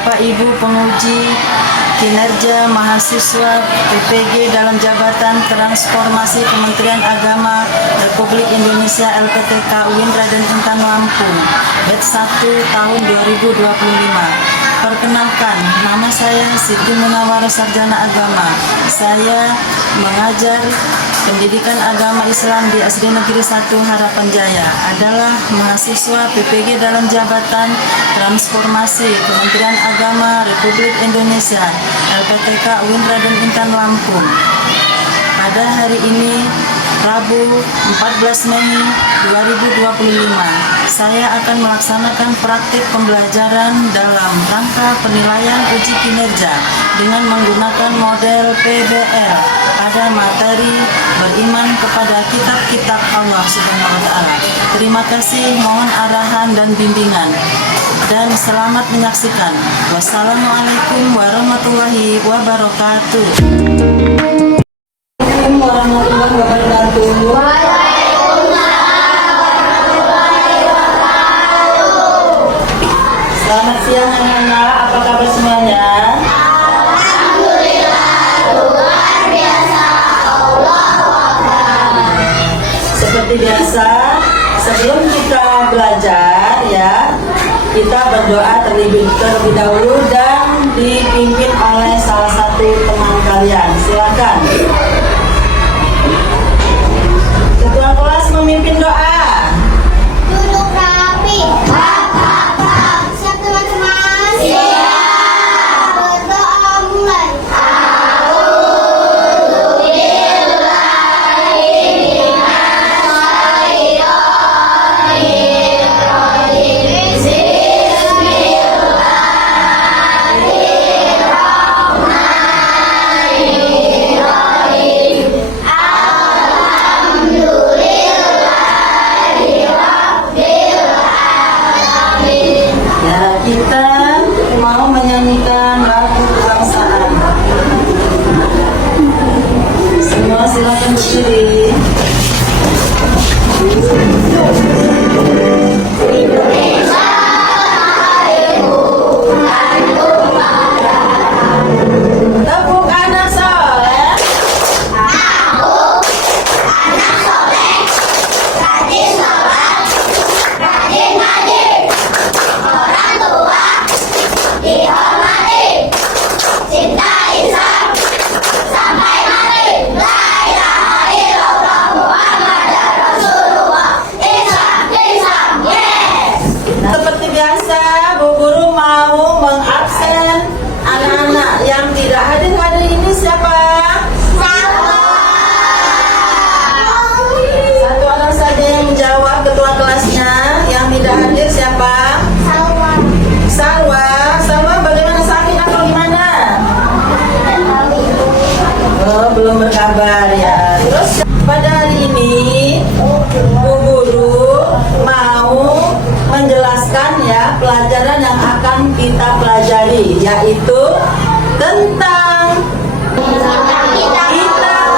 Bapak Ibu penguji kinerja mahasiswa PPG dalam jabatan transformasi Kementerian Agama Republik Indonesia LPTK UIN Raden Intan Lampung batch 1 tahun 2025. Perkenalkan, nama saya Siti Munawarah Sarjana Agama. Saya mengajar pendidikan agama Islam di SD Negeri 1 Harapan Jaya, adalah mahasiswa PPG dalam jabatan transformasi Kementerian Agama Republik Indonesia LPTK UIN Raden Intan Lampung. Pada hari ini, Rabu 14 Mei 2025, saya akan melaksanakan praktik pembelajaran dalam rangka penilaian uji kinerja dengan menggunakan model PBL pada materi beriman kepada kitab-kitab Allah Subhanahu wa Ta'ala. Terima kasih, mohon arahan dan bimbingan, dan selamat menyaksikan. Wassalamualaikum warahmatullahi wabarakatuh. Warahmatullahi wabarakatuh. Selamat siang anak-anak, apa kabar semuanya? Alhamdulillah, luar biasa, Allahu Akbar. Seperti biasa, sebelum kita belajar ya, kita berdoa terlebih dahulu dan dipimpin oleh salah satu teman kalian. Silakan. Ketua kelas memimpin doa. Duduk rapi. Siap teman-teman? Siap. Berdoa mulai. Ya, kita mau menyanyikan lagu kebangsaan. Semua silakan berdiri. Tepuk anak soleh. Rajin sholat, rajin ngaji, orang tua dihormati, cinta Islam sampai mati. La ilaha illallah Muhammadar Rasulullah. Islam, Islam, yes. Seperti biasa, Bu Guru mau mengabsen anak-anak yang tidak hadir hari ini. Siapa? Satu orang saja yang menjawab, ketua kelasnya. Yang tidak hadir siapa? Salwa. Salwa bagaimana, sakit atau gimana? Oh, belum berkabar ya. Terus pada hari ini Bu Guru mau menjelaskan ya pelajaran yang akan kita pelajari, yaitu tentang kitab-kitab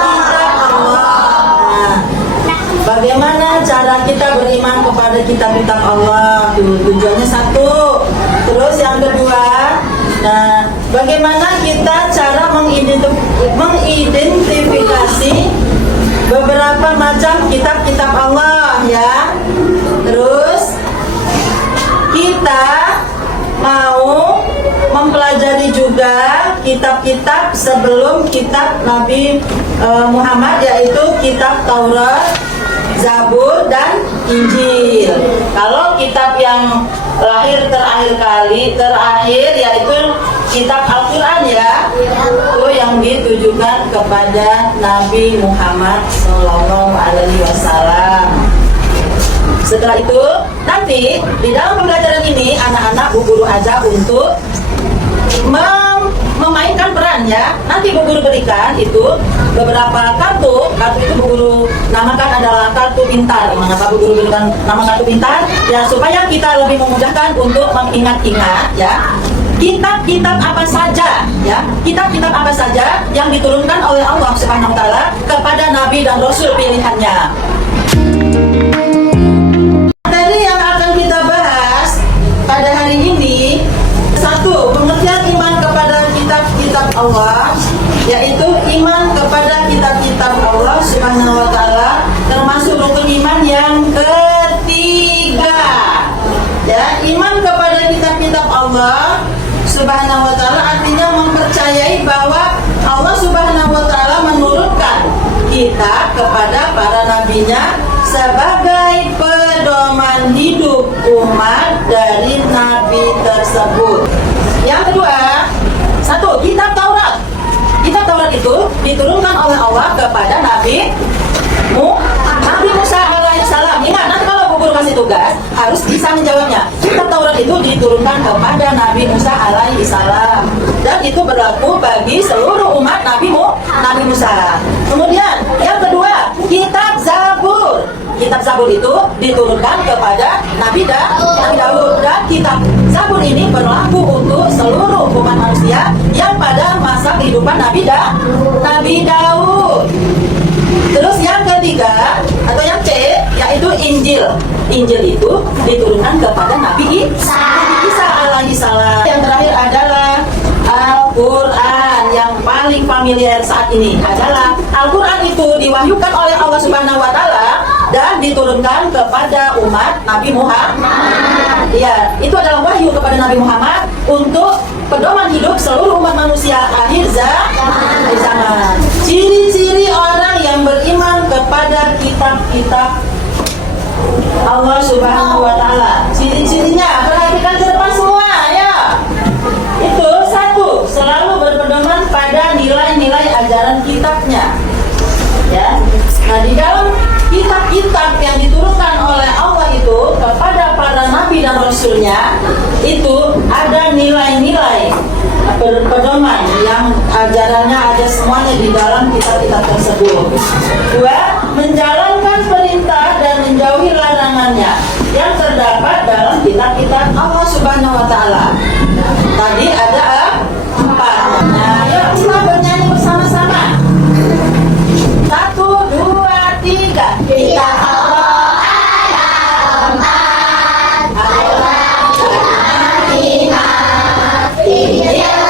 Allah. Nah, bagaimana cara kita beriman kepada kitab-kitab Allah? Tujuannya satu. Terus yang kedua, nah, bagaimana kita cara mengidentifikasi beberapa macam kitab-kitab Allah ya. Terus kita mau mempelajari juga kitab-kitab sebelum kitab Nabi Muhammad, yaitu kitab Taurat, Zabur, dan Injil. Kalau kitab yang lahir terakhir yaitu kitab Al-Quran ya, itu yang ditujukan kepada Nabi Muhammad SAW. Setelah itu nanti di dalam pembelajaran ini anak-anak Bu Guru ajak untuk memainkan peran ya. Nanti Bu Guru berikan itu beberapa kartu itu Bu Guru namakan adalah kartu pintar. Mengapa Bu Guru berikan nama kartu pintar? Ya supaya kita lebih memudahkan untuk mengingat-ingat ya. Kitab-kitab apa saja ya, kitab-kitab apa saja yang diturunkan oleh Allah Subhanahu wa Ta'ala kepada Nabi dan Rasul pilihannya. Materi yang akan kita bahas pada hari ini, satu, Allah, yaitu iman kepada kitab-kitab Allah Subhanahu wa taala, termasuk rukun iman yang ketiga. Ya, iman kepada kitab-kitab Allah Subhanahu wa taala artinya mempercayai bahwa Allah Subhanahu wa taala menurunkan kitab kepada para nabinya sebagai pedoman hidup umat dari nabi tersebut. Yang kedua, satu, kitab Taurat. Kitab Taurat itu diturunkan oleh Allah kepada Nabi Musa alaihissalam. Ingat, nanti kalau Bu Guru kasih tugas harus bisa menjawabnya. Kitab Taurat itu diturunkan kepada Nabi Musa alaihissalam, dan itu berlaku bagi seluruh umat Nabi Musa. Kemudian yang kedua, kitab Zabur. Kitab Zabur itu diturunkan kepada Nabi Daud, dan kitab Zabur ini berlaku untuk seluruh umat manusia yang pada masa kehidupan Nabi Daud. Terus yang ketiga atau yang C, yaitu Injil. Injil itu diturunkan kepada Nabi Isa alaihissalam. Yang terakhir adalah Al-Quran. Yang paling familiar saat ini adalah Al-Quran itu diwahyukan oleh Allah Subhanahu wa taala dan diturunkan kepada umat Nabi Muhammad. Ya, itu adalah wahyu kepada Nabi Muhammad untuk pedoman hidup seluruh umat manusia akhir zaman. Ciri-ciri orang yang beriman kepada kitab-kitab Allah Subhanahu wa taala. Ciri-cirinya, perhatikan ke depan semua ya. Itu satu, selalu berpedoman pada nilai-nilai ajaran kitabnya. Ya. Nah, di dalam kitab-kitab yang diturunkan oleh Allah itu kepada para nabi dan rasulnya, itu ada nilai-nilai pedoman yang ajarannya ada semuanya di dalam kitab-kitab tersebut. Dua, menjalankan perintah dan menjauhi larangannya yang terdapat dalam kitab-kitab Allah Subhanahu wa taala. Tadi ada empat. Nah, yuk kita bernyanyi bersama-sama. 1, 2, 3. Kita Allah adalah umat, adalah iman, Injil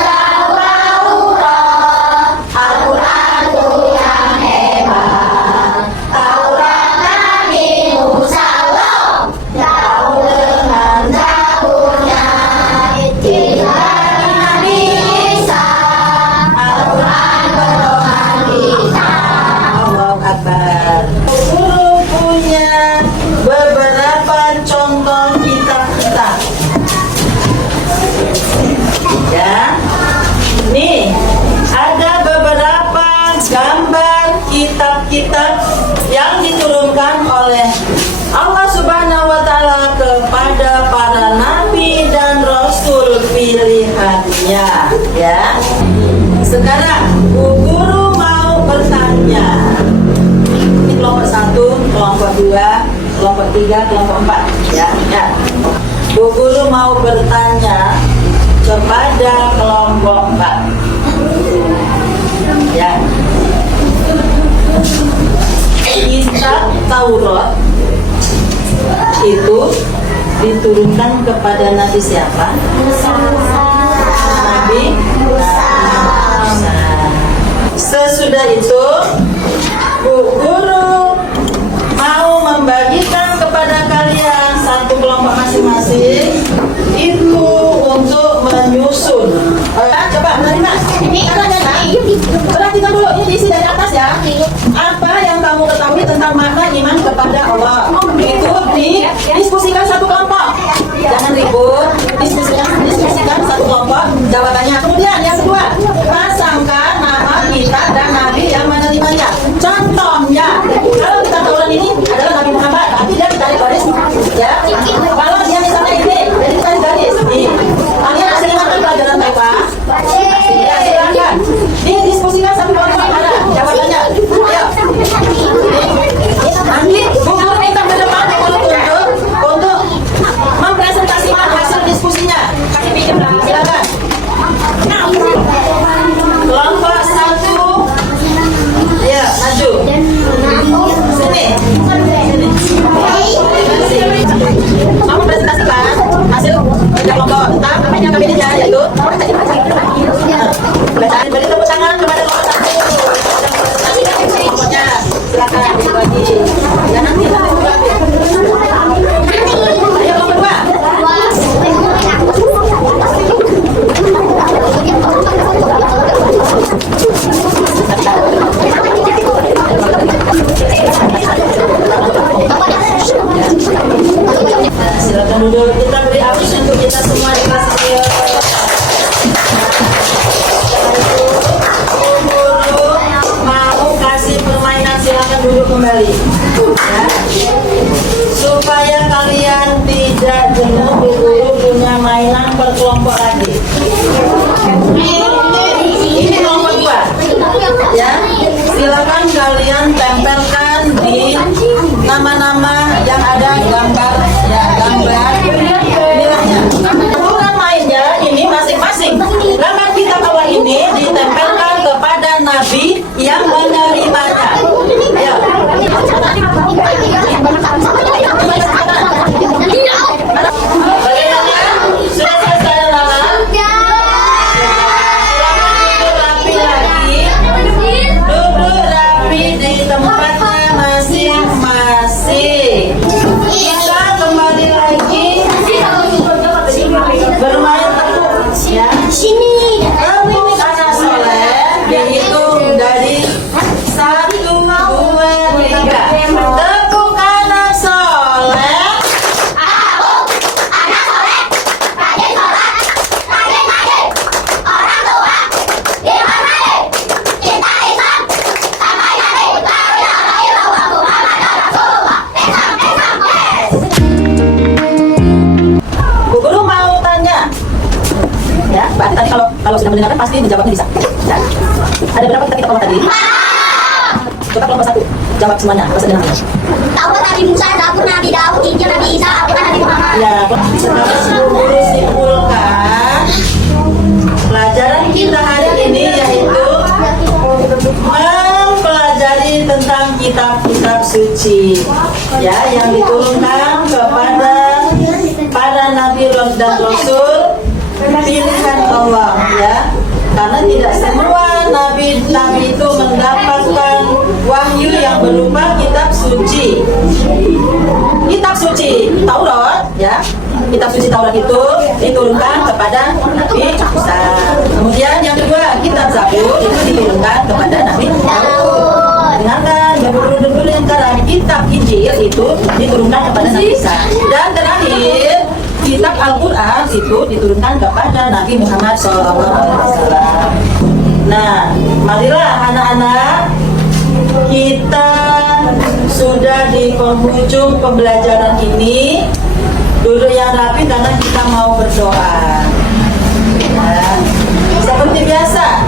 Taurat, Al-Quran itu yang hebat. Taurat Nabi Musa loh, jauh dengan Zaburnya. Injil Nabi Isa, Al-Quran pedoman kita. Allahu Akbar. Guru punya beberapa contoh kitab-kitab. Ya. Nih, ada beberapa gambar kitab-kitab yang diturunkan oleh Allah Subhanahu wa taala kepada para nabi dan rasul pilihannya, ya. Sekarang Bu Guru mau bertanya. Ini kelompok 1, kelompok 2, kelompok 3, kelompok 4, ya. Ya. Bu Guru mau bertanya kepada kelompok 4. Ya. Kitab Taurat itu diturunkan kepada Nabi siapa? Nabi Musa. Sesudah itu Bu Guru mau membagikan kepada kalian satu kelompok masing-masing itu untuk menyusun. Coba menerima. Ini perhatikan dulu, ini diisi dari atas ya. Apa yang kamu ketahui tentang makna iman kepada Allah? Itu didiskusikan satu kelompok. Jangan ribut. Diskusikan satu kelompok. Jawabannya. Kemudian yang kedua, pasangkan nama kita dan nabi yang menerimanya. Contohnya, kalau kita Taurat ini adalah Nabi Muhammad, tapi dia ditarik garis, ya. Kalau dia misalnya ini, jadi ditarik garis. Nih, kalian masih ingatkan pelajaran TK? Ya, silakan. Didiskusikan satu kelompok. Mana jawabannya? Ayo. Nanti Bu Guru minta ke depan untuk mempresentasikan hasil diskusinya. Silakan. Kelompok 1, ya, maju. Sini. Kamu presentasikan hasil kerja kelompok tentang apa yang kami lihat, yaitu bacaan berita Dihitung dari 1, 2, 3. Tepuk kanan soleh. Anak soleh, rajin sholat, rajin ngaji, orang tua dihormati, cinta Islam, sampai nanti la ilaha illallah Muhammadur Rasulullah. Bu Guru mau tanya. Ya, Mbak, tadi kalau sudah mendengarkan pasti menjawabnya bisa. Ya. Ada berapa kita kelompok tadi? Coba kelompok 1 jawab semuanya. Bahasa dengannya. Taurat Nabi Musa, Zabur Nabi Daud, Injil Nabi Isa, Al-Quran Nabi Muhammad. Ya, Bu Guru simpulkan pelajaran kita hari ini yaitu mempelajari tentang kitab-kitab suci ya yang diturunkan kepada para nabi dan rasul pilihan Allah ya, karena tidak semua nabi-nabi itu mendapatkan wahyu yang berupa kitab suci. Kitab suci Taurat ya, kitab suci Taurat itu diturunkan kepada Nabi Musa. Kemudian yang kedua, kitab Zabur itu diturunkan kepada Nabi Daud. Dengarkan, dulu yang sekarang kitab Injil itu diturunkan kepada Nabi Isa. Dan terakhir, kitab Al-Quran itu diturunkan kepada Nabi Muhammad SAW. Nah, marilah anak-anak, kita sudah di penghujung pembelajaran ini. Duduk yang rapi karena kita mau berdoa. Ya. Seperti biasa,